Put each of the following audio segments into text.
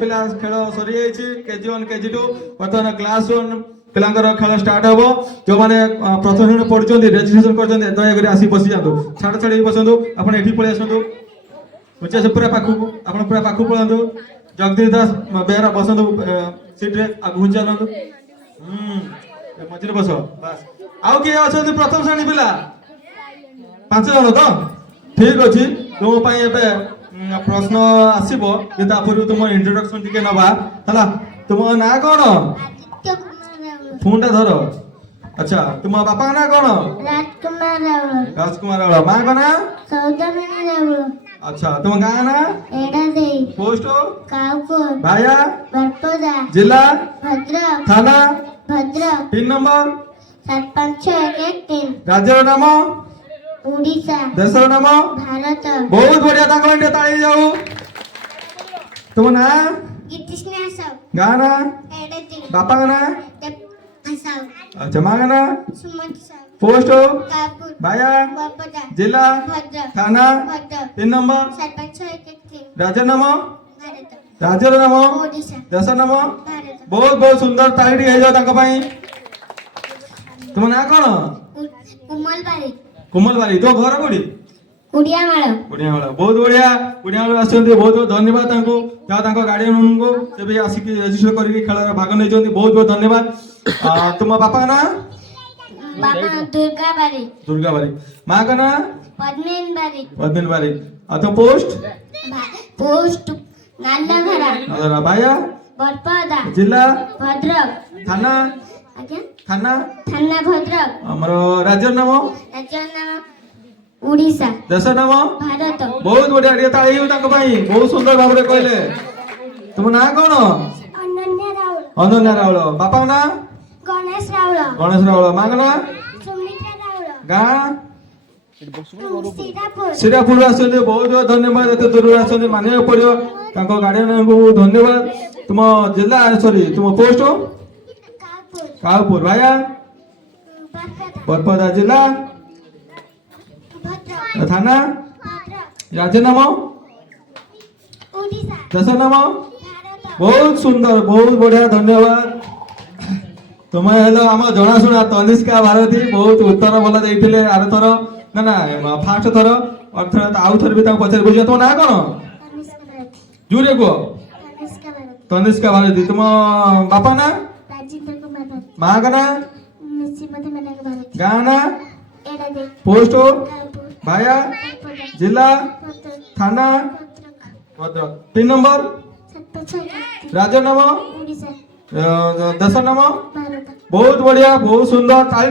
पिला खेल सरी जाइए केजी 1 केजी 2 बर्तमान क्लास 1 पिलांकर खेल स्टार्ट हम जो मैंने प्रथम श्रेणी पढ़ुं रेजिस्ट्रेशन कर दयाकोरी आसी बसी जातु छाड़ छाड़ी बसतु आपड़ ये पलि आसतु उच्च से पूरा पाखु आप पूरा पाखु पलांतु जगदीश दास बेहरा बसतु सीट्रे घुंच चलतु मझे बस बस आउ किए अच्छा प्रथम श्रेणी पिला 5 जन तो ठीक अच्छे तुम प्रश्न आसो कि पूर्व तुम इंट्रोडक्शन टी नवा है तुम ना कौन फोन टा धर अच्छा तुम बापा ना कौन राजकुमार राउल माँ का ना अच्छा तुम गाँ ना पोस्ट भाया जिला थाना पिन नंबर 75113 राज्य नाम उड़ीसा देशर नाम भारत बहुत बढ़िया ताली जाऊ तुम ना गाँ ना बापा का ना अच्छा माँ का ना पोस्ट भाया जिला थाना पिन नंबर राज्य नाम देशर नाम बहुत बहुत सुंदर ताली तुम ना कौन कोमल बारी तो घर कोड़ी उड़ियामाल बहुत बढ़िया उड़ियामाल आसछन्ती बहुत बहुत धन्यवाद तांको जहाँ गार्डियन को से भी आसिक रजिस्टर करके खेल भाग नहीं बहुत बहुत धन्यवाद तुम बापा ना दुर्गा बारी माँ का ना पद्मिन बारी तुम पोस्ट नालघरा भाया जिला भद्रक थाना भद्रक हमर राज्य नाम उड़ीसा देश नाम भारत बहुत बढ़िया टे ताली बहुत सुंदर भाव में कहले तुम ना कौन अनन्या राउल बापा ना गणेश राउल माँ का ना सुमित्रा राउल गाँ सीतापुर सीतापुर आसते बहुत बहुत धन्यवाद एत दूर आसते मानव पड़ो गार्डियन को धन्यवाद तुम जिला सॉरी तुम पोस्ट काउपुर भाया बरपदा जिला थाना राज्य नाम देश नाम बहुत सुंदर बहुत बढ़िया धन्यवाद तुम हेलो आम जनाशुना तनिष्का भारती बहुत उत्तर भल देते आर थर ना ना फास्ट थर अर्थात आउ थर भी पचार बुझे तुम ना कौन जुरे कह तनिष्का भारती तुम बापा ना माँ का ना गाँ ना पोस्ट भाया जिला थाना पिन नंबर राज्य नाम देश नाम बहुत बढ़िया बहुत सुंदर ताली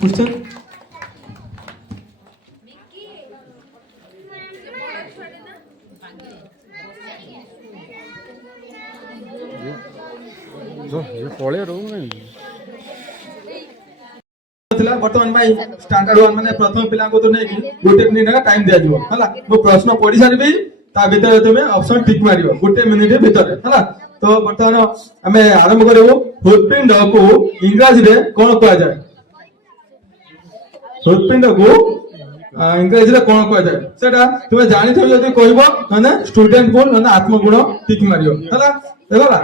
क्वेश्चन बर्तमान स्टैंडर्ड 1 माने प्रथम पिला को तो नहीं गोटे मिनिट का टाइम दिया जीवो हला मो प्रश्न पढ़ी सारबी ता भीतर तुमे ऑप्शन टिक मारियो गोटे मिनिट भीतर हला तो बर्तमान हमें आरंभ करिवो हृदपिंड को इंग्रजी रे कोन कहया जाय हृदपिंड को इंग्रजी रे कोन कहया जाय सेटा तुमे जानि थो जदी कहबो माने स्टूडेंट बोल माने आत्मगुण टिक मारियो हला देखला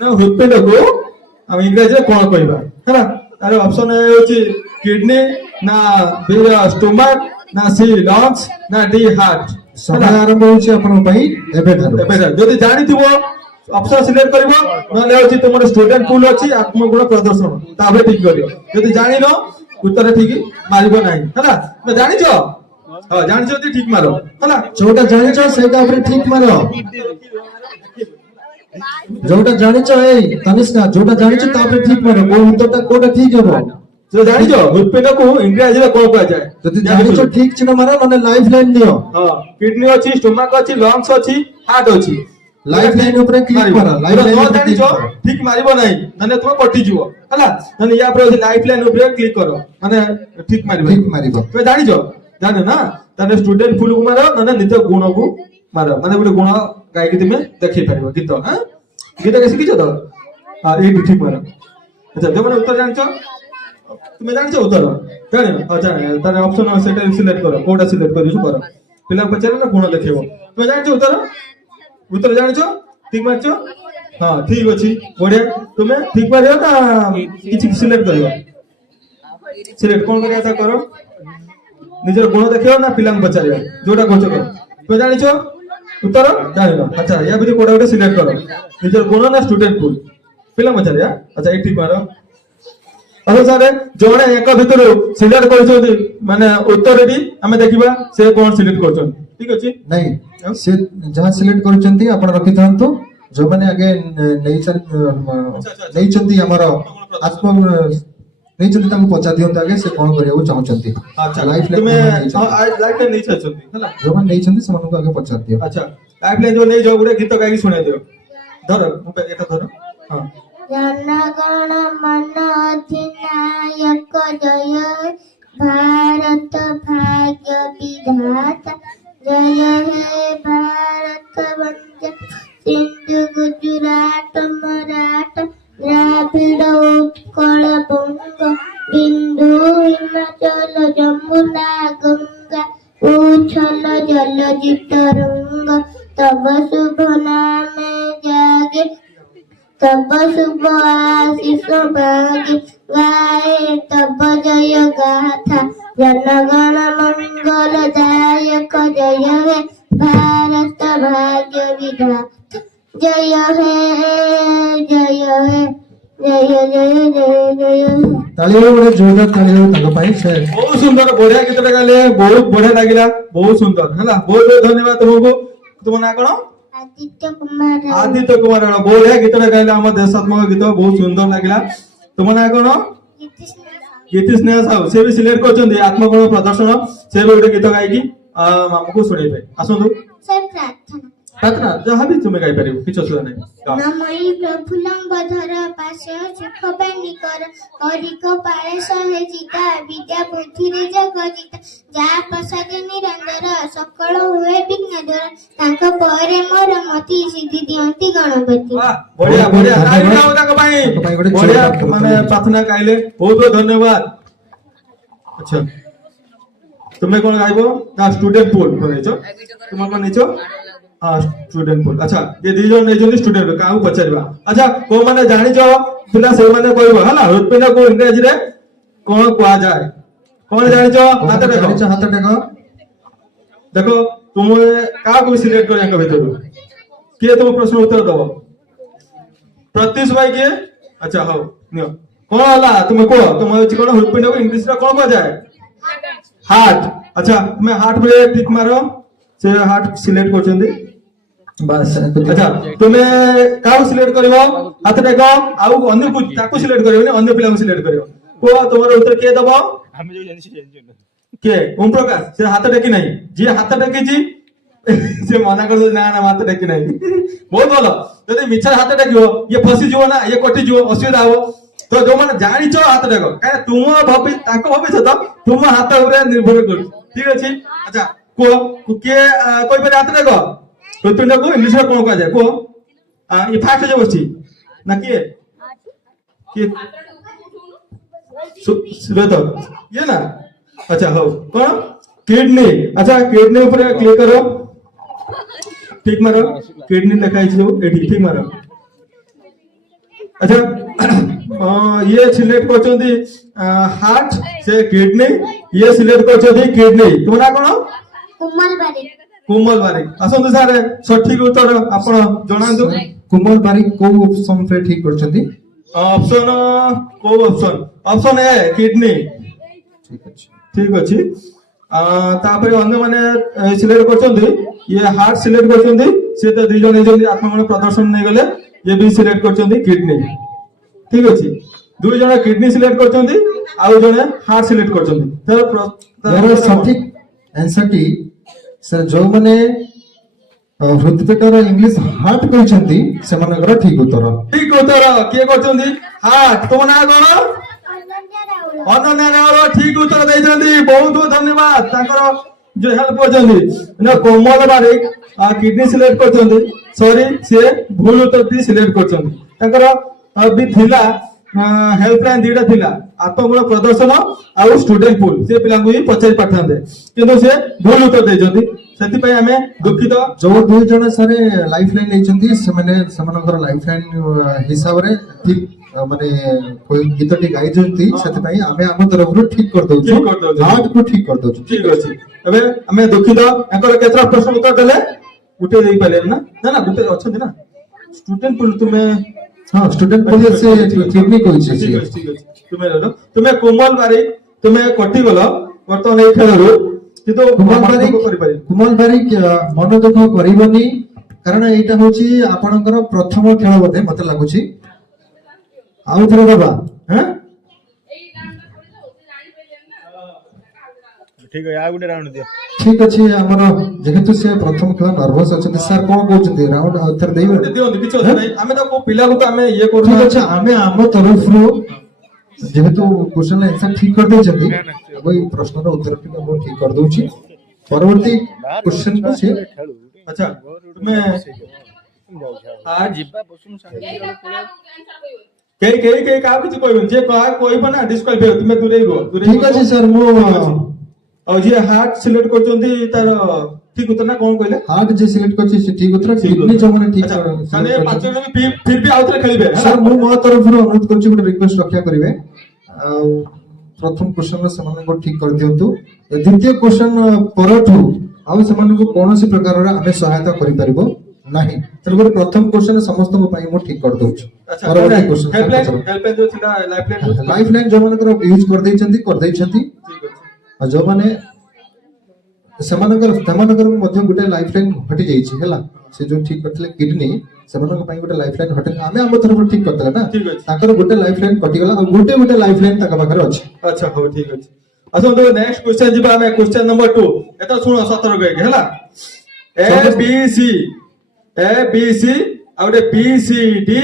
ना हृदपिंड को हम इंग्रजी रे कोन कहबा हला तार ऑप्शन होची किडनी ना बी स्टोमक ना सी लंग्स ना डी हार्ट समय आरंभ होची अपन पई एबे जदी जानि थिबो ऑप्शन सिलेक्ट करबो नले होची तुमर स्टूडेंट पूल अछि आत्मगुण प्रदर्शन ताबे ठीक करियो जदी जानि नो उत्तर ठीक मारिबो नाही हला तो जानि छ हां जानि छ ठीक मारो हला जोटा जानि छ सेटा ऊपर ठीक मारो जोटा जानि छ ए तनिष्का जोटा जानि छ तापर ठीक मारो को उत्तरटा कोटा ठीक हेबो जो जानि छ हृदपिंड को इंग्रजी रे को कहया जाय जदी जानि छ ठीक छिन मारो माने लाइफ लाइन लियो हां किडनी अछि स्टोमक अछि लंग्स अछि हार्ट अछि लाइफ लाइन ऊपर क्लिक करा लाइफ लाइन जानि छ ठीक मारिबो नाही माने तुम कटि जीवो हला माने या पर लाइफ लाइन ऊपर क्लिक करो माने ठीक मारिबो तो जानि छ जानो ना ताने स्टूडेंट फुल को मारो ना निज गुण को मारो माने गोटे गुण गाय के तुम देखै परिबो गीत हां गीत के सिखि छ तो हां ए ठीक मारो अच्छा जो माने उत्तर जानि छ तुम जानि छ उत्तर जानि अच्छा ताने ऑप्शन सेटा सिलेक्ट करो कोडा सिलेक्ट करियो करो पिला पचारे ना गुण देखैबो तुम जानि छ उत्तर उत्तर जानिछो ठीक मारछो हां ठीक अछि बढ़िया तुमे ठीक मारियो ना किछि सिलेक्ट करियो सिलेक्ट कोन करिया ता करो निजर गुण देखियो ना पिलांग पचारियो जोटा कहछो करो तो जानिछो उत्तर जानिनो अच्छा या बिदि कोडा कोडा सिलेक्ट करो निजर गुण ना स्टूडेंट पुल पिलांग पचारिया अच्छा एक ठीक मारो अच्छा सर जोने एक भितर सिलेक्ट करछोदी माने उत्तर दी हमें देखिबा से कोन सिलेक्ट करछन ठीक अछि नहीं से जहां सिलेक्ट करचंती आपण रखि थांतो जो माने आगे नेचंती हमर आत्म नेचंती तम पचा दियंता आगे से कोन करियो चाहचंती अच्छा लाइफ तुमे लाइन लाइफ लाइन नहीं छछंती हला जो माने नेचंती समन को आगे पचा दियो अच्छा लाइफ लाइन जो नहीं जो गुडे गीत गाई सुने दियो धर एटा धर हां जनगण मन अधिनायक जय भारत भाग्य विधाता जय हे भारत वंश सिंधु गुजरात मराठा द्राविड़ उत्कल बंग बिंदु हिमाचल जमुना गंगा उच्छल जलधि तरंग तब शुभ नामे जागे तब शुभ आशीष भागे गाए तब जय गाथा जनगण मंगल दायक जय हे भारत भाग्य विधाता जय हे जय हे जय जय जय जय ताली बड़े जोरदार ताली हो तक पाई से बहुत सुंदर बढ़िया गीत गाले बहुत बढ़िया लागिला बहुत सुंदर हला बहुत बहुत धन्यवाद तुमको तुम ना कोन आदित्य कुमार बढ़िया गीत गाइले हम देशात्मक गीत बहुत सुंदर लागिला तुम ना कोन गीति स्नेह साहू से भी सिलेक्ट करछन आत्मगुण प्रदर्शन से भी गोटे गीत गाइकी हमको सुनेबे आसंदु सर प्रार्थना प्रार्थना जहाँ भी तुम्हें गाई पारिबो किछ असुविधा नहीं नमई प्रफुल्लंबधर पाशय सुख निकर करिक पारे सहे जिता विद्या बुद्धि रे जग जिता जा प्रसाद निरंजन सकल हुए विघ्न द्वार तांको परे मोर मति सिद्धि दियंती गणपति वाह बढ़िया बढ़िया ताली गाओ ताको भाई बढ़िया माने प्रार्थना गाइले बहुत बहुत धन्यवाद अच्छा तुम्हें कौन गाइबो ना स्टूडेंट पोल बनेछो तुम कौन नेछो हां स्टूडेंट पोल अच्छा ये दी जन नेछो स्टूडेंट काउ पचारिबा अच्छा को माने जानि जो पिला से माने कहबो हला हृदपिंड को इंग्लिश रे कोन कोआ जाय कोन जानि जो हाथ देखो देखो तुम का को सिलेक्ट कर के भीतर के तुम प्रश्न उत्तर दबो प्रत्युष भाई के अच्छा हो नियो कोन हला तुम को तुम कोन हृदपिंड को इंग्लिश रे कोन कोआ जाय हार्ट अच्छा मैं हार्ट पे टिक मारो से हार्ट सिलेक्ट करछंदी बस अच्छा तुमे काउ सिलेक्ट करबो हाथ देखो आउ अन्य को ताको सिलेक्ट करबो ने अन्य पिला को सिलेक्ट करबो को तुम्हारा उत्तर के दबो हम जो जानछि के ओम प्रकाश से हाथ टेकी नहीं जे हाथ टेकी जी से मना कर दो ना ना हाथ टेकी नहीं बहुत भलो यदि मिछर हाथ टेकियो ये फसी जीवो ना ये कटि जीवो असुविधा हो तो जो माने जानिचो हाथ देखो काहे तुम भाबी ताको भविष्यत तुम हाथ ऊपर निर्भर कर ठीक अछि अच्छा को के कोई पर हाथ देखो प्रत्येक को इंग्लिश में कोन कहा जाय को ये फास्ट जो बसची ना के सुरत ये ना अच्छा हो कौन किडनी अच्छा किडनी ऊपर क्लिक करो ठीक मारो किडनी लिखाई छो एठी ठीक मारो अच्छा ये सिलेक्ट करछोंदी हार्ट से किडनी ये सिलेक्ट करछोंदी किडनी तुमरा कोन कुमल बारिक असंतु सारे सठिक उत्तर आपण जणांतु कुमल बारिक को ऑप्शन पे ठीक करछंती ऑप्शन को ऑप्शन ए किडनी ठीक अछि तापर अन्य माने सिलेक्ट करछंती ये हार्ट सिलेक्ट करछंती से तो दुई जण जल्दी आत्मगुण प्रदर्शन नै गले ये भी सिलेक्ट करछंती किडनी ठीक अछि दुई जण किडनी सिलेक्ट करछंती आ जणे हार्ट सिलेक्ट करछंती यार सठिक आंसर टी सर जो माने हृदपिंडर इंग्लिश हार्ट कहचंती से मानकर ठीक उत्तर के करछंती हार्ट तुम ना कोन अनन्या राव ठीक उत्तर दैछंती बहुत बहुत धन्यवाद ताकर जो हेल्प करछंती न कोमल बारिक किडनी सिलेक्ट करछंती सॉरी से भूल उत्तर दी सिलेक्ट करछंती ताकर अभी थिला हेल्पलाइन दीटा थिला आत्मगुण प्रदर्शन आ स्टूडेंट पुल से पिला को ही पचारि पाठांदे किंतु से भूल उत्तर दैछंती सेति पय हमें दुखित जो दुई जन सारे लाइफ लाइन लेचंती सेमाने सेमानकर लाइफ लाइन हिसाब रे ठीक माने कोई गीतटी गाई जंती सेति पय हमें हम तरफ रो ठीक कर दउ ठीक कर दउछु। हार्ट को ठीक कर दउ ठीक अछि एबे हमें दुखित एकर केतरा प्रश्न उत्तर देले गुटे देई पाले ना ना ना गुटे अछंती ना स्टूडेंट पुल तुमे हां स्टूडेंट बोले से ठीक नहीं कोइ छै ठीक अछि ठीक अछि तुमे रहलो तुमे कोमल बारी तुमे कटि गलो वर्तमान ए खेलरो किंतु कुमल बारिक मन दुख करबनी कारण एटा होची आपनकर प्रथम खेल बोधे मते लागुची आउ थरे बाबा हैं ठीक है आ गुटे राउंड दियो ठीक अछि हमर जेहेतु से प्रथम खेल नर्वस अछते सर कोन कहउछते राउंड थरे देइबे दियो किछ होता नै हमें तो को पिला को तो हमें ये करू ठीक अछि हमें हम तरफ रो जेहेतु क्वेश्चन आंसर ठीक कर दे छथि वही प्रश्न रो उत्तर के हम ठीक कर दउची परवर्ती क्वेश्चन को से अच्छा तुमे आज जिब्बा बसुन सांगे के का किछ कहबो जे कहा कहबो ना डिस्क्वालिफाई तुमे दूरे गो ठीक अछि सर मो और जे हार्ट सिलेक्ट करचोंती तार ठीक उत्तर ना कोन कहले हार्ट जे सिलेक्ट करछि से ठीक उत्तर किडनी जो माने ठीक साने पांच जन फिर भी आउतरे खेलिबे सर मो मो तरफ रो अनुरोध करछि गुटे रिक्वेस्ट रक्षा करिवे प्रथम क्वेश्चन रो समान को ठीक कर दियंतु द्वितीय क्वेश्चन परठु आउ समान को कोनोसी प्रकार रा हमें सहायता करि परिबो नाही तलगोर प्रथम क्वेश्चन समस्त को पाई मो ठीक कर दउछु अच्छा हेल्पलाइन जो थिला लाइफलाइन जो मानकर यूज कर दैछंती आ जो माने सेमानकर मध्य गुटे लाइफलाइन हटि जाइछि हला से जो ठीक करथले किडनी सेमानक पई गुटे लाइफलाइन हटि हमें हम तरफ ठीक करथले ना ताकर गुटे लाइफलाइन कटि गला और गुटे लाइफलाइन ताका पाखर अछि अच्छा हो ठीक अछि अच्छा तो नेक्स्ट क्वेश्चन जिबा हमें क्वेश्चन नंबर 2 एतो सुनो 17 के हला ए बी सी और बी सी डी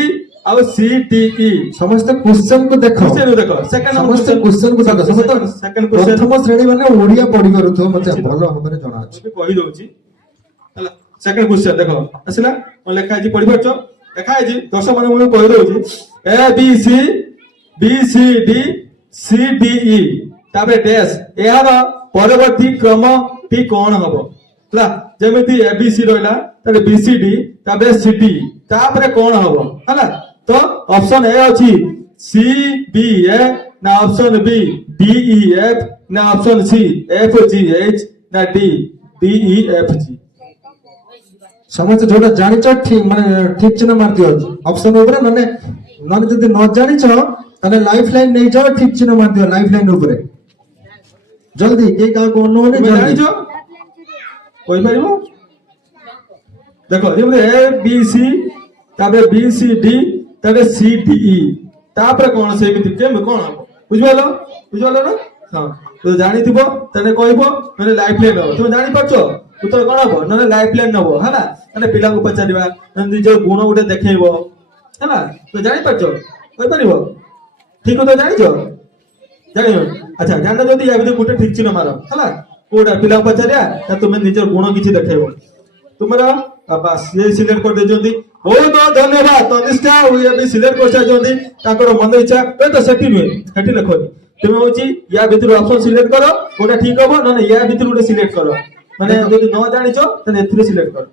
और सी टी ई समस्त क्वेश्चन को देखो सेकंड समस्त क्वेश्चन को देखो समस्त सेकंड क्वेश्चन प्रथम श्रेणी माने ओडिया पढि करूथो मते भलो हमरे जणा अछि कहि दउची हला सेकंड क्वेश्चन देखो असला ओ लेखा जी पढि परछो लेखा जी दर्शक माने मु कहि दउची A B C D C D E ताबे डैश एहार परवर्ती क्रम टी कोन हबो हला जेमिति ए बी सी रहला ताबे बी सी डी ताबे सी डी ताबरे कोन हबो हला तो ऑप्शन ए अछि सी बी ए ना option B D E F ना option C F G H ना D D E F G समस्त जोटा जानिच ठीक माने ठीक चिन्ह मार दियो ऑप्शन ऊपर माने नन जदी न जानिच तने लाइफलाइन नै जाओ ठीक चिन्ह मार दियो लाइफलाइन ऊपर जल्दी के का को न ने जानिच कोई परिबो देखो जेमे ए बी सी ताबे बी सी डी ताबे सी डी ई तापर कोन से के केम कोन बुझवालो ना हां तो जानि थिबो तने कहबो माने लाइफलाइन हो तुम जानि परछो उत्तर कोन हो न लाइफलाइन नबो हला माने पिला को पचारिबा निजे गुण उडे देखैबो हला तो जानि परछो कहि परिबो ठीक हो तो जानिछो जानियो अच्छा जान जदी या बिदे गुटे ठीक चिन्ह मारो हला कोडा पिला पचारिया या तुमे निजे गुण किछि देखैबो तुमरा बस ये सिलेक्ट कर दे जल्दी बहुत बहुत धन्यवाद तनिष्ठा ये भी सिलेक्ट कर जल्दी ताकर मन इच्छा ए तो सेठी नुए सेठी लिखो तुम होची या भीतर ऑप्शन सिलेक्ट करो कोटा ठीक हो न या भीतर उडे सिलेक्ट करो माने जदी न जानिचो तने एथरे सिलेक्ट करो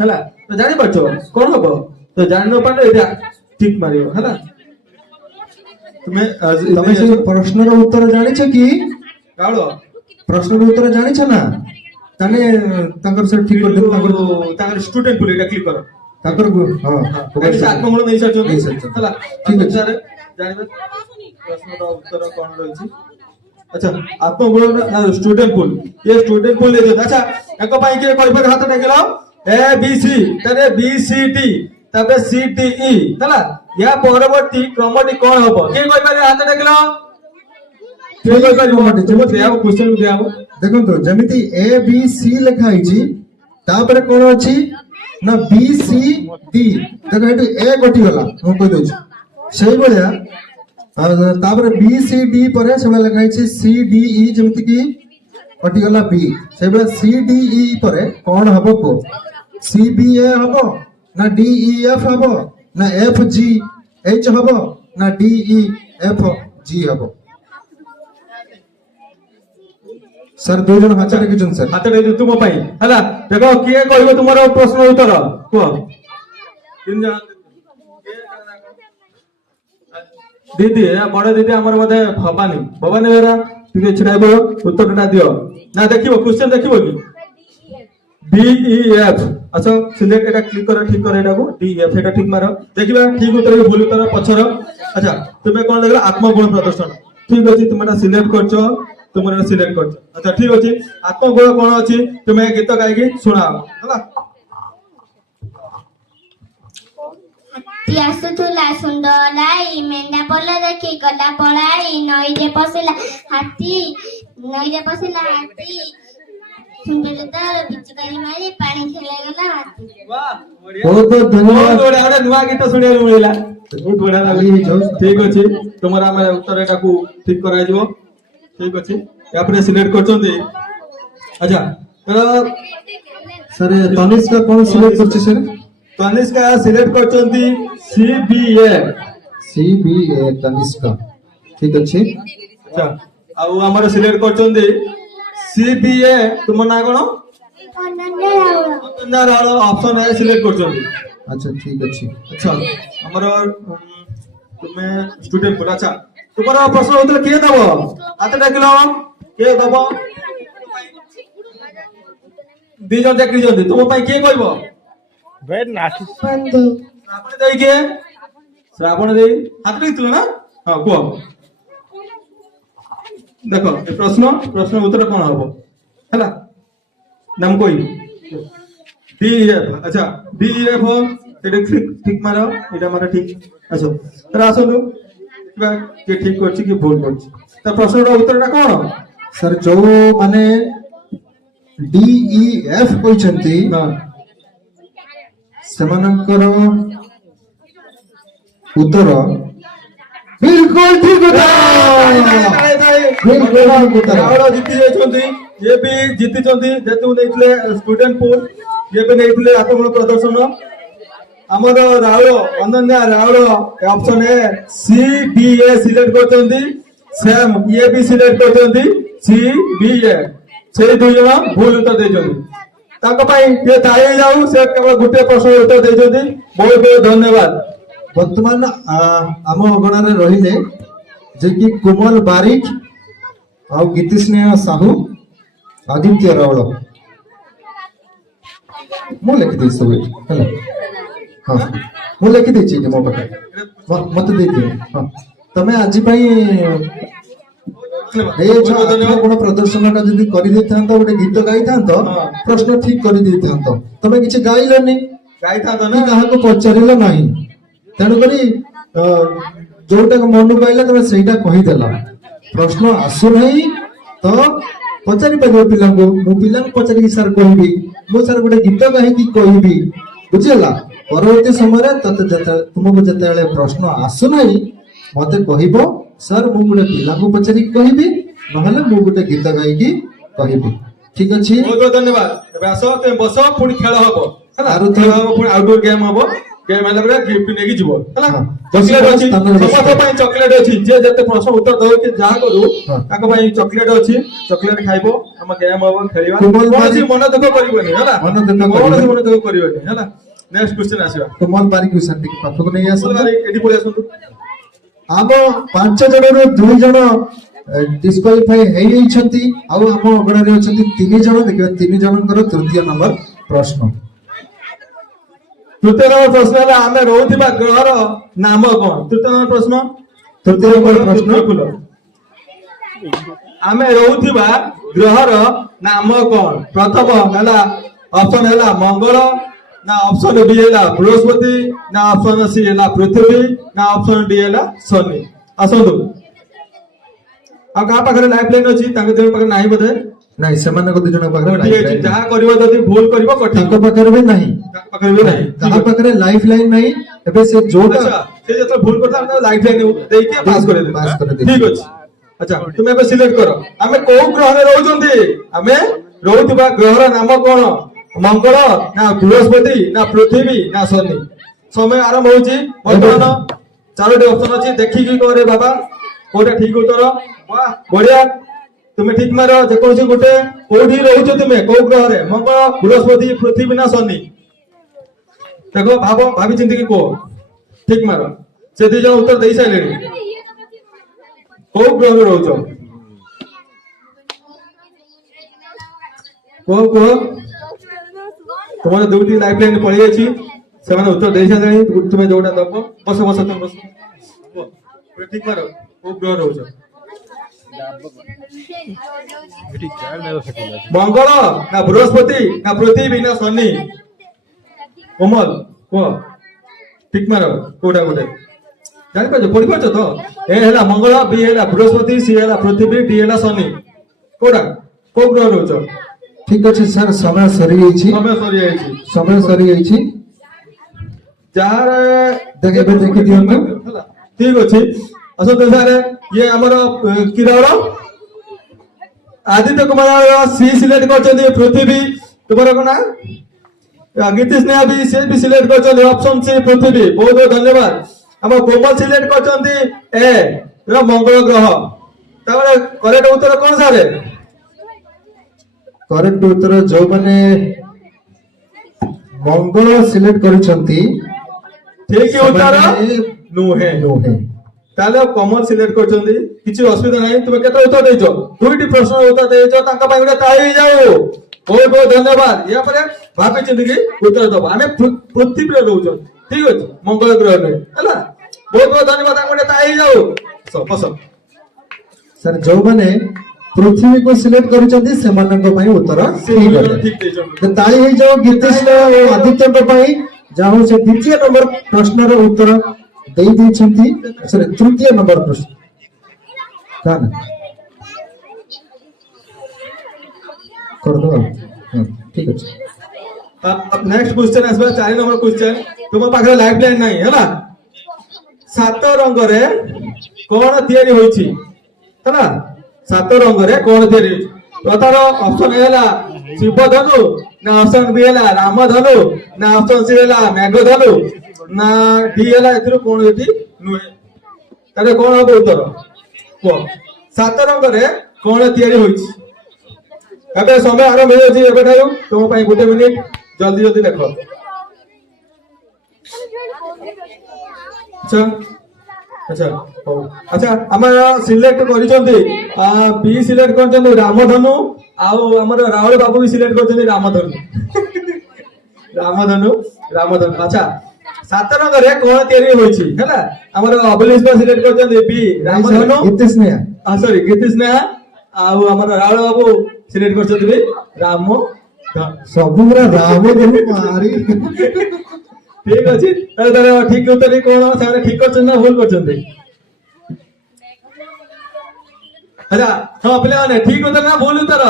हला तो जानि परछो कोन हबो तो जानि न पाले एटा ठीक मारियो हला तमे से प्रश्न रो उत्तर जानिछ कि गाळो प्रश्न रो उत्तर जानिछ ना तने ताकर से ठीक कर दे ताकर स्टूडेंट को लेटा क्लिक करो ताकर हां ऐसे आत्ममूल नहीं सर हला ठीक है सर जानिबे प्रश्न रो उत्तर कोन रहछि अच्छा आत्ममूल ना स्टूडेंट पुल ये स्टूडेंट पुल ले अच्छा एको पाई के कोइ हाथ टेकलो ए बी सी तने बी सी डी तबे सी टी ई हला या परवर्ती क्रमटी कोन हबो के कोइ पारे हाथ टेकलो के कोइ पारे मते जब देआव क्वेश्चन देआव देखो तो जमिति ए बी सी लिखा हिची तापर कोन अछि ना बी सी डी देखो एटु ए कटि गला हम कहि दोछ सेही बलिया तापर बी सी डी परे सेबा लिखा हिची सी डी ई जमिति की कटि गला बी सेबा सी डी ई परे कोन हबो को सी बी ए हबो ना डी ई एफ हबो ना एफ जी एच हबो ना डी ई एफ जी हबो ସାର୍ ଦୁଇ ଜଣ ହାତ ଟେକିଛନ୍ତି ସାର୍। ହାତ ଟେକି ତୁମ ପାଇଁ ହେଲା। ଦେଖ କିଏ କହିବ ତୁମର ପ୍ରଶ୍ନ ଉତ୍ତର କୁହ। ତିନି ଜଣ ଦିଦି ବଡ ଦିଦି ଆମର ବୋଧେ ଭବାନୀ ବେହେରା ଟିକେ ଛିଡାଇବ ଉତ୍ତରଟା ଦିଅ। ନା ଦେଖିବ କ୍ୱେଶ୍ଚନ ଦେଖିବ କି DEF ଆଚ୍ଛା ସିଲେକ୍ଟ এটা ক্লিক কর ঠিক করে এটাକୁ DEF এটা ঠিক মার ଦେଖିବା ঠিক উত্তর কি ভুল উত্তর পছর। আচ্ছা তুমি কোন লাগলো আত্মগুণ প্রদর্শন ঠিক আছে তুমি এটা সিলেক্ট করছো তুমি এটা সিলেক্ট করছো। আচ্ছা ঠিক আছে আত্মগুণ কোন আছে তুমি গীত গাইকি শুনাও ହେଲା। ହାତୀ ଆସୁଥିଲା ସୁଣ୍ଡ লাই ମେଣ୍ଢା ପଲ ଦେଖି ଗଲା ପଳାଇ ନଈରେ ପଶିଲା ହାତୀ ସୁନ୍ଦର ତାର ପିଚକାରୀ ମାରି ପାଣି ଖେଳାଗଲା ହାତୀ। ବହୁତ ବହୁତ ଧନ୍ୟବାଦ। ବହୁତ ବଢିଆ ଗୋଟେ ନୂଆ ଗୀତ ଶୁଣିବାକୁ ମିଳିଲା ବହୁତ ବଢିଆ ଲାଗୁଛି। ଠିକ ଅଛି ତୁମର ଆମେ ଉତ୍ତର ଏଟାକୁ ଠିକ କରାଯିବ ଠିକ ଅଛି ତାପରେ ସିଲେକ୍ଟ କରୁଛନ୍ତି। ଆଚ୍ଛା ସାର୍ ତନିଷ୍କା କଣ ସିଲେକ୍ଟ କରିଛି ସାର୍? ତନିଷ୍କା ସିଲେକ୍ଟ କରୁଛନ୍ତି CBA ତନିଷ୍କା ଠିକ ଅଛି। ଆଚ୍ଛା ଆଉ ଆମର ସିଲେକ୍ଟ କରୁଛନ୍ତି CBA ତୁମ ନାଁ କଣ? ଅନନ୍ୟ ରାଉଳ। ଅନନ୍ୟା ରାଉଳ ଅପସନ ଏ ସିଲେକ୍ଟ କରୁଛନ୍ତି। ଆଚ୍ଛା ଠିକ ଅଛି। ଆଚ୍ଛା ଆମର ତୁମେ ଷ୍ଟୁଡେଣ୍ଟ ପୁରା ଆଚ୍ଛା ତୁମର ପ୍ରଶ୍ନ ଉତ୍ତର କିଏ ଦବ ହାତ ଡାକିଲ କିଏ ଦବ? ଦି ଜଣ ଚାକିରିଛନ୍ତି ତୁମ ପାଇଁ କିଏ କହିବ? वेट नाच ବନ୍ଧୁ ଶ୍ରାବଣ ଦେଇ କିଏ? ଶ୍ରାବଣ ଦେଇ ହାତ ଡାକିଥିଲ ନା ହଁ କୁହ। ଦେଖ ଏ ପ୍ରଶ୍ନ ଉତ୍ତର କଣ ହବ ହେଲା ନାମ କହିବି DEF ଆଚ୍ଛା DEF এটা ঠিক মার এটা মারা ঠিক আচ্ছা তাহলে আসନ୍ତୁ କିଏ ଠିକ କରୁଛି କି ଭୁଲ କରୁଛି ତା ପ୍ରଶ୍ନର ଉତ୍ତରଟା କଣ? ସାର୍ ଯୋଉ ମାନେ DEF କହିଛନ୍ତି ହଁ ସେମାନଙ୍କର ଉତ୍ତର ବିଲକୁଲ ଠିକ ଉତ୍ତର। ବିଲକୁଲ ଠିକ ଉତ୍ତର। ରାଉଳ ଜିତି ଯାଇଛନ୍ତି ଇଏ ବି ଜିତିଛନ୍ତି ଯେହେତୁ ନେଇଥିଲେ ଷ୍ଟୁଡେଣ୍ଟ ପୁଲ ଇଏ ବି ନେଇଥିଲେ ଆତ୍ମଗୁଣ ପ୍ରଦର୍ଶନ। ଆମର ରାଉଳ ଅନନ୍ୟା ରାଉଳ ଅପସନ ଏ CBA ସିଲେକ୍ଟ କରୁଛନ୍ତି ସେମ୍ ଇଏ ବି ସିଲେକ୍ଟ କରୁଛନ୍ତି CBA ସେଇ ଦୁଇ ଜଣ ଭୁଲ ଉତ୍ତର ଦେଇଛନ୍ତି ତାଙ୍କ ପାଇଁ ଟିକେ ତାଳି ଯାଉ ସେ କେବଳ ଗୋଟିଏ ପ୍ରଶ୍ନ ଉତ୍ତର ଦେଇଛନ୍ତି ବହୁତ ବହୁତ ଧନ୍ୟବାଦ। ବର୍ତ୍ତମାନ ଆମ ଅଗଣାରେ ରହିଲେ ଯେ କି କୋମଲ ବାରିକ ଆଉ ଗୀତି ସ୍ନେହ ସାହୁ ଆଦିତ୍ୟ ରାଉଳ ମୁଁ ଲେଖିଦେଇଛି ସବୁ ଏଠି ହେଲା। ହଁ ମୁଁ ଲେଖିଦେଇଛି ଏଠି ମୋ ପାଖରେ ମତେ ଦେଇଦିଅ। ହଁ ତମେ ଆଜି ପାଇଁ ଗୁଣ ପ୍ରଦର୍ଶନଟା ଯଦି କରିଦେଇଥାନ୍ତ ଗୋଟେ ଗୀତ ଗାଇଥାନ୍ତ ପ୍ରଶ୍ନ ଠିକ କରିଦେଇଥାନ୍ତ ତମେ କିଛି ଗାଇଲନି ଗାଇଥାନ୍ତ କି ନା କାହାକୁ ପଚାରିଲ ନାହିଁ ତେଣୁକରି ଯୋଉଟାକୁ ମନକୁ ଆଇଲା ତମେ ସେଇଟା କହିଦେଲ। ପ୍ରଶ୍ନ ଆସୁନାହିଁ ତ ପଚାରି ପାରିବ ପିଲାଙ୍କୁ ମୁଁ ପିଲାଙ୍କୁ ପଚାରିକି ସାର୍ କହିବି ମୁଁ ସାର୍ ଗୋଟେ ଗୀତ ଗାଇକି କହିବି ବୁଝିହେଲା। ପରବର୍ତ୍ତୀ ସମୟରେ ତୁମକୁ ଯେତେବେଳେ ପ୍ରଶ୍ନ ଆସୁନାହିଁ ମତେ କହିବ ସାର୍ ମୁଁ ଗୋଟେ ପିଲାଙ୍କୁ ପଚାରିକି କହିବି ନହେଲେ ମୁଁ ଗୋଟେ ଗୀତ ଗାଇକି କହିବି ଠିକ ଅଛି। ବହୁତ ବହୁତ ଧନ୍ୟବାଦ। ଏବେ ଆସ ତମେ ବସ ପୁଣି ଖେଳ ହବ ହେଲା ଆରୁ ଖେଳ ହବ ପୁଣି ଆଉଟଡୋର ଗେମ୍ ହବ ଗେମ୍ ହେଲା ପରେ ଗିଫ୍ଟ ନେଇକି ଯିବ ହେଲା। ହଁ। ଚକଲେଟ ଅଛି ସ୍ଥାନରେ ବସିବ। ସମସ୍ତଙ୍କ ପାଇଁ ଚକଲେଟ ଅଛି ଯିଏ ଯେତେ ପ୍ରଶ୍ନ ଉତ୍ତର ଦଉ କି ଯାହା କରୁ ହଁ। ତାଙ୍କ ପାଇଁ ଚକଲେଟ ଅଛି ଚକଲେଟ ଖାଇବ ଆମ ଗେମ୍ ହବ ଖେଳିବା କୋମଲ କୌଣସି ବାରିକ- ମନ ଦୁଃଖ କରିବନି ହେଲା ମନ ଦୁଃଖ କୌଣସି କରିବନି। ମନ ଦୁଃଖ କରିବନି ହେଲା। ନେକ୍ସଟ କ୍ୱେଶ୍ଚନ ଆସିବା କୋମଲ ବାରିକ ସାର୍ ଟିକେ ପାଖକୁ ନେଇ ଆସନ୍ତୁ। ଏଠି ପଳେଇ ଆସନ୍ତୁ। ଆମ 5 ଜଣରୁ 2 ଜଣ ଡିସ୍କ୍ୱାଲିଫାଇ ହେଇଯାଇଛନ୍ତି ଆଉ ଆମ ଅଗଣାରେ ଅଛନ୍ତି 3 ଜଣ ଦେଖିବା 3 ଜଣଙ୍କର ତୃତୀୟ ନମ୍ବର ପ୍ରଶ୍ନ। ତୃତୀୟ ନମ୍ବର ପ୍ରଶ୍ନ ହେଲା ଆମେ ରହୁଥିବା ଗ୍ରହର ନାମ କଣ? ତୃତୀୟ ନମ୍ବର ପ୍ରଶ୍ନ ତୃତୀୟ ନମ୍ବର ପ୍ରଶ୍ନ ଫୁଲ ଆମେ ରହୁଥିବା ଗ୍ରହର ନାମ କଣ? ପ୍ରଥମ ହେଲା ଅପସନ ହେଲା ମଙ୍ଗଳ ନା ଅପସନ B ହେଲା ବୃହସ୍ପତି ନା ଅପସନ C ହେଲା ପୃଥିବୀ ନା ଅପସନ D ହେଲା ଶନି। ଆସନ୍ତୁ ଆଉ କାହା ପାଖରେ ଲାଇଫ ଲାଇନ ଅଛି ତାଙ୍କ ଦୁଇ ପାଖରେ ନାହିଁ ବୋଧେ ନାଇଁ ସେମାନଙ୍କ 2 ଜଣ ପାଖରେ ଠିକ ଅଛି ଯାହା କରିବ ଯଦି ଭୁଲ କରିବ କଠିନ ତାଙ୍କ ପାଖରେ ବି ନାହିଁ ତାଙ୍କ ପାଖରେ ବି ନାହିଁ କାହା ପାଖରେ ଲାଇଫ ଲାଇନ ନାହିଁ ଏବେ ସେ ଯୋଉଟା ଆଚ୍ଛା ସେ ଯେତେବେଳେ ଭୁଲ କରିଥା ଆମେ ଲାଇଫ ଲାଇନ ଦେଇକି ପାସ୍ ପାସ୍ କରିଦେବୁ କରିଦେବୁ। ଠିକ ଅଛି। ଆଚ୍ଛା ତୁମେ ଏବେ ସିଲେକ୍ଟ କର ଆମେ କୋଉ ଗ୍ରହରେ ରହୁଛନ୍ତି? ଆମେ ରହୁଥିବା ଗ୍ରହର ନାମ କଣ? ମଙ୍ଗଳ ନା ବୃହସ୍ପତି ନା ପୃଥିବୀ ନା ଶନି। ସମୟ ଆରମ୍ଭ ହଉଛି ବର୍ତ୍ତମାନ 4ଟି ଅପସନ ଅଛି ଦେଖିକି କରେ ବାବା କୋଉଟା ଠିକ ଉତ୍ତର। ବାহ ବଢିଆ तुम्हें ठीक मार जेकोसी गोटे कोठी रहुछ तुमे को ग्रह रे मंगल बृहस्पति पृथ्वी ना शनि देखो भाबो भाभी चिंती की को ठीक मार से दी जो उत्तर दे साइले को ग्रह रे रहुछ को तुम्हारे दुटी लाइफलाइन पड़ी अछि से माने उत्तर दे साइले तुम्हें जोटा दबो बस बस तुम बस ठीक मार को ग्रह रहुछ मंगल ना बृहस्पति ना पृथ्वी ना शनि कोमल को ठीक मार कोटा गोटे जानि पाछ पढ़ी पाछ तो ए हैला मंगल बी हैला बृहस्पति सी हैला पृथ्वी डी हैला शनि कोटा को ग्रह रहउछ ठीक अछि सर समय सरी जाइछि समय सरी जाइछि जार देख एबे देखि दियंतु ठीक अछि असो तो सर ये हमर किराळ आदित्य कुमार सी सिलेक्ट करछथि पृथ्वी तुम्हारा कोना गीतिश ने भी से भी सिलेक्ट करछथि ऑप्शन सी पृथ्वी बहुत बहुत धन्यवाद हम कोमल सिलेक्ट करछथि ए रा मंगल ग्रह तापर करेक्ट उत्तर कोन सारे करेक्ट उत्तर जो माने मंगल सिलेक्ट करिसंती ठीक उत्तर नुहे नुहे ताले कॉमन सिलेक्ट करछथि किछि असुविधा नै तुमे केते उत्तर देइछो दुईटी प्रश्न उत्तर देइछो ताका पाइ गोटे ताई जाऊ बहुत बहुत धन्यवाद या परे भाबी चिंती की उत्तर दबो आमे पृथ्वी रे रहउछो ठीक अछि मंगल ग्रह रे हला बहुत बहुत धन्यवाद आ गोटे ताई जाऊ सब पसंद सर जो माने पृथ्वी को सिलेक्ट करिसंती सेमानक पई उत्तर ठीक है ठीक देइछो तो ताली हे जो गीतेश और आदित्य को पई जाहो से द्वितीय नंबर प्रश्न रो उत्तर दे दैछंती सर तृतीय नंबर प्रश्न कान कर दो ठीक है अब नेक्स्ट क्वेश्चन आसबा 4 नंबर क्वेश्चन तुम पाखरे लाइफ लाइन नाही हैला सात रंग रे कोन तयारी होईची हैला सात रंग रे कोन तयारी प्रथम ऑप्शन हैला शिव धनु ना ऑप्शन बी हैला राम धनु ना ऑप्शन सी हैला मेघ धनु ना डी हैला एथरो कोन एटी नुहे ताले कोन हो उत्तर को सात रंग रे कोन तयारी होईची एबे समय आरंभ हो अछि एबे ठारू तुम पई गोटे मिनिट जल्दी जल्दी देखो अच्छा अच्छा हो अच्छा हमर सिलेक्ट करिसंती बी सिलेक्ट करछन रामधनु आउ हमर राहुल बाबू भी सिलेक्ट करछन रामधनु अच्छा सात रंग रे कोन तयारी होईची हैला हमर अभिलेष पर सिलेक्ट करछन बी रामधनु गीतेश ने सॉरी गीतिश ने आउ हमर राहुल बाबू सिलेक्ट करछन बी राम सबुरा राम धनु मारी ठीक अछि तारे ठीक उत्तर कोन सारे ठीक करछन ना भूल करछन अच्छा हां प्ले माने ठीक उत्तर ना भूल उत्तर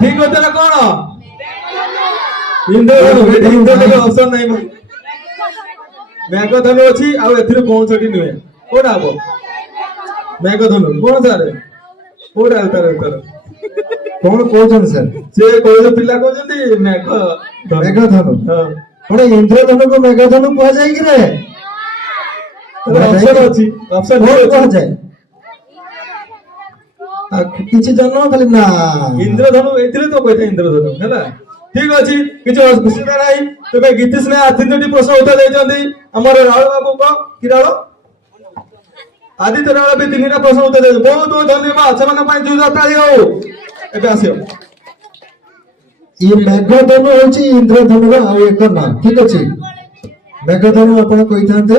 ठीक उत्तर कोन इंद्रधनु ऑप्शन नहीं मेघधनु अछि आ एथिरे कोन छटी नुहे कोडा हो मेघधनु कोन सारे कोडा उत्तर कौन कहछन सर से कोइ पिला कहजंती मेघ धनु हां ओडे इंद्रधनु को मेघ धनु कह जाय कि रे ऑप्शन अछि ऑप्शन कह जाय किछि जनो खाली ना इंद्रधनु एथिरे तो कहते इंद्रधनु हैला ठीक अछि किछि असुविधा नाही तबे गीतिश ने तीनोटी प्रश्न उत्तर दैछंती हमर राहुल बाबू को किराळ आदित्य राहुल भी तीनटा प्रश्न उत्तर दै बहुत बहुत धन्यवाद समान पई जुजा ताली हो एबे आसियो ये मेघधनु होची इंद्रधनु रो आ एक ना ठीक अछि मेघधनु आपण कहिथांते